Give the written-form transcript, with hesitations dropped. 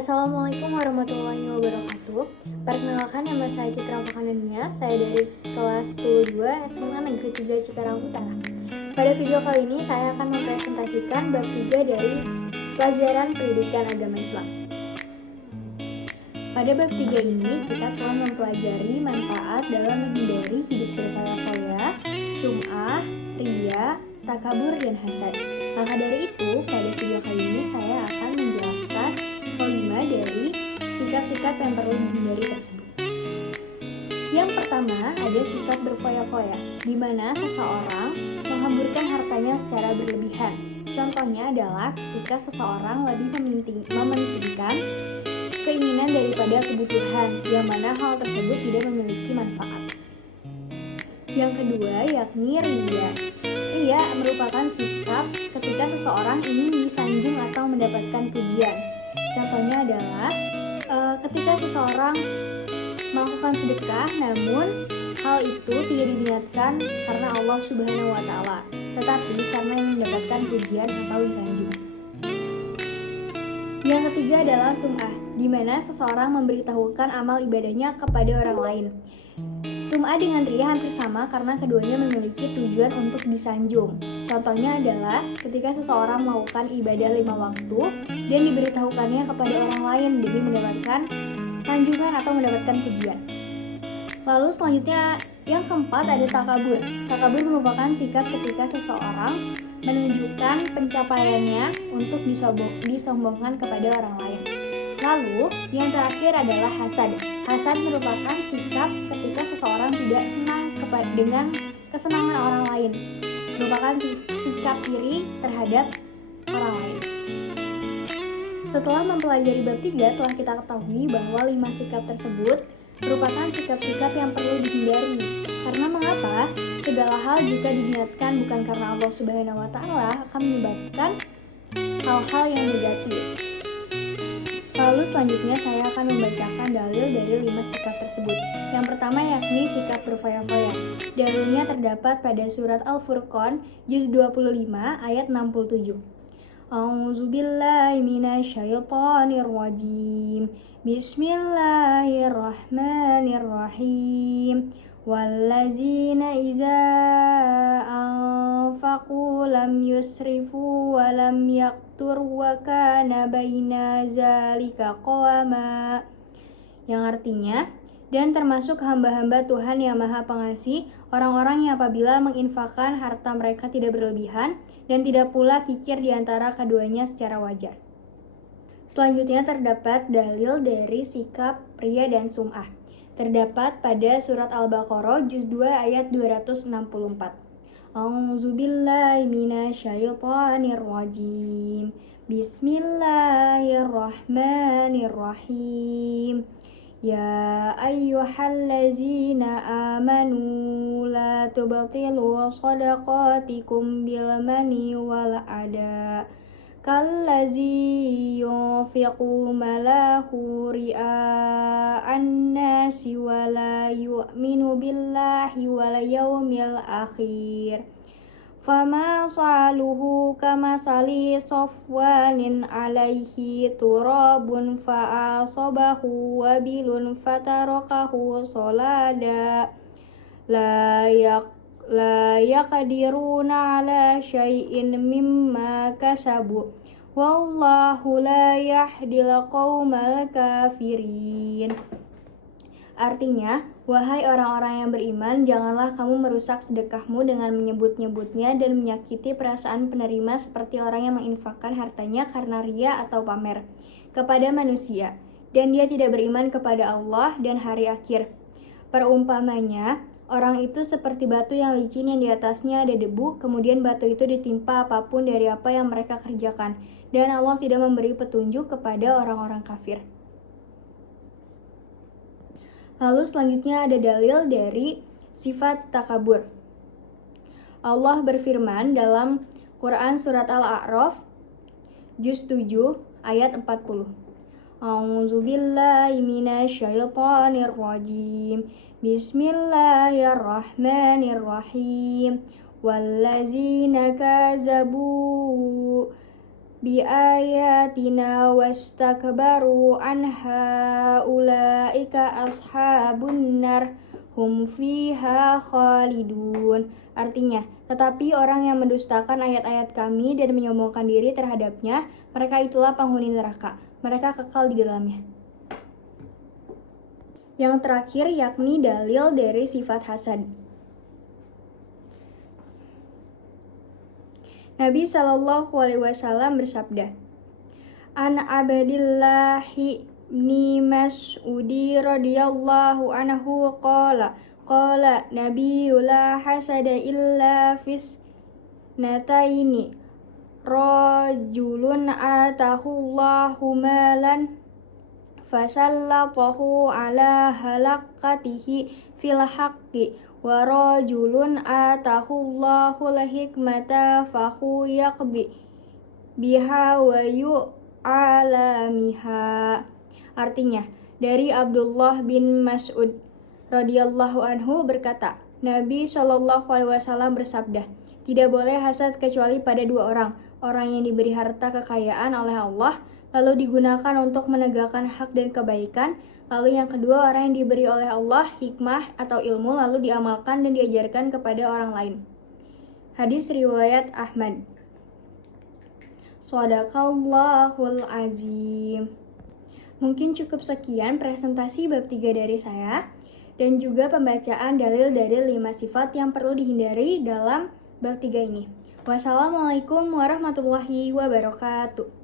Assalamualaikum warahmatullahi wabarakatuh. Perkenalkan, nama saya Citra Fakanania. Saya dari kelas 102 SMA Negeri 3 Cikarang Utara. Pada video kali ini saya akan mempresentasikan bab 3 dari pelajaran pendidikan agama Islam. Pada bab 3 ini kita telah mempelajari manfaat dalam menghindari hidup berfoya-foya, sum'ah, riya, takabur, dan hasad. Maka dari itu, pada video kali ini saya akan menjelaskan kelima dari sikap-sikap yang perlu dihindari tersebut. Yang pertama ada sikap berfoya-foya, di mana seseorang menghamburkan hartanya secara berlebihan. Contohnya adalah ketika seseorang lebih mementingkan keinginan daripada kebutuhan, yang mana hal tersebut tidak memiliki manfaat. Yang kedua yakni riya. Riya merupakan sikap ketika seseorang ingin disanjung atau mendapatkan pujian. Contohnya adalah ketika seseorang melakukan sedekah, namun hal itu tidak diniatkan karena Allah Subhanahu wa Ta'ala, tetapi karena ingin mendapatkan pujian atau disanjung. Yang ketiga adalah sum'ah, di mana seseorang memberitahukan amal ibadahnya kepada orang lain. Sum'ah dengan riya hampir sama karena keduanya memiliki tujuan untuk disanjung. Contohnya adalah ketika seseorang melakukan ibadah 5 waktu dan diberitahukannya kepada orang lain demi mendapatkan sanjungan atau mendapatkan pujian. Lalu selanjutnya yang keempat ada takabur. Takabur merupakan sikap ketika seseorang menunjukkan pencapaiannya untuk disombongkan kepada orang lain. Lalu, yang terakhir adalah hasad. Hasad merupakan sikap ketika seseorang tidak senang dengan kesenangan orang lain. Merupakan sikap iri terhadap orang lain. Setelah mempelajari bab 3, telah kita ketahui bahwa 5 sikap tersebut merupakan sikap-sikap yang perlu dihindari. Karena mengapa? Segala hal jika diniatkan bukan karena Allah Subhanahu wa Ta'ala akan menyebabkan hal-hal yang negatif. Lalu selanjutnya saya akan membacakan dalil dari 5 sikap tersebut. Yang pertama yakni sikap berfoya-foya. Dalilnya terdapat pada surat Al-Furqan juz 25 ayat 67. A'udzubillahi minasyaitonirrajim. Bismillahirrahmanirrahim. Wallazina iza anfaqu lam yusrifu wa lam yaqtur wa kana baina zalika qawama. Yang artinya, dan termasuk hamba-hamba Tuhan yang Maha Pengasih, orang-orang yang apabila menginfakkan harta mereka tidak berlebihan dan tidak pula kikir di antara keduanya secara wajar. Selanjutnya terdapat dalil dari sikap riya dan sum'ah. Terdapat pada surat Al-Baqarah juz 2 ayat 264. A'udzubillahi minasyaitonirrajim. Bismillahirrahmanirrahim. Ya ayyuhallazina amanu la tubtilu shadaqatikum bil mani wal ada kallazi yunfiqu malahu ria'an nasi wa la yu'minu billahi wal yawmil akhir. Fama saluhu kama sali sofwanin alaihi turabun fa'asobahu wabilun fatarakahu solada la yaqdiruna ala syai'in mimma kasabu wallahu la yahdil qaumal kafirin. Artinya, wahai orang-orang yang beriman, janganlah kamu merusak sedekahmu dengan menyebut-nyebutnya dan menyakiti perasaan penerima seperti orang yang menginfakkan hartanya karena riya atau pamer kepada manusia, dan dia tidak beriman kepada Allah dan hari akhir. Perumpamanya, orang itu seperti batu yang licin yang di atasnya ada debu, kemudian batu itu ditimpa apapun dari apa yang mereka kerjakan, dan Allah tidak memberi petunjuk kepada orang-orang kafir. Lalu selanjutnya ada dalil dari sifat takabur. Allah berfirman dalam Quran surat Al-A'raf juz 7 ayat 40. A'udzu billahi minasyaitonir rajim. Bismillahirrahmanirrahim. Wallazina kazabu biayatina wastakbaru anha ulaika ashabun nar hum fiha khalidun. Artinya, tetapi orang yang mendustakan ayat-ayat kami dan menyombongkan diri terhadapnya, mereka itulah penghuni neraka. Mereka kekal di dalamnya. Yang terakhir yakni dalil dari sifat hasad. Nabi Shallallahu Alaihi Wasallam bersabda, An Abdillahi bin Mas'udi radhiyallahu anhu qala Nabiyu la hasada illa fis nataini rajulun atahullahu malan fasallatahu ala halakatihi fil haqqi wa rajulun atahullahu hikmata fahu yaqdi biha wa yu'alamiha. Artinya, dari Abdullah bin Mas'ud radhiyallahu anhu berkata, Nabi Shallallahu Alaihi Wasallam bersabda, tidak boleh hasad kecuali pada dua orang, orang yang diberi harta kekayaan oleh Allah, lalu digunakan untuk menegakkan hak dan kebaikan, lalu yang kedua orang yang diberi oleh Allah hikmah atau ilmu, lalu diamalkan dan diajarkan kepada orang lain. Hadis riwayat Ahmad. Shadaqallahul azim. Mungkin cukup sekian presentasi bab 3 dari saya, dan juga pembacaan dalil dari 5 sifat yang perlu dihindari dalam bab 3 ini. Wassalamualaikum warahmatullahi wabarakatuh.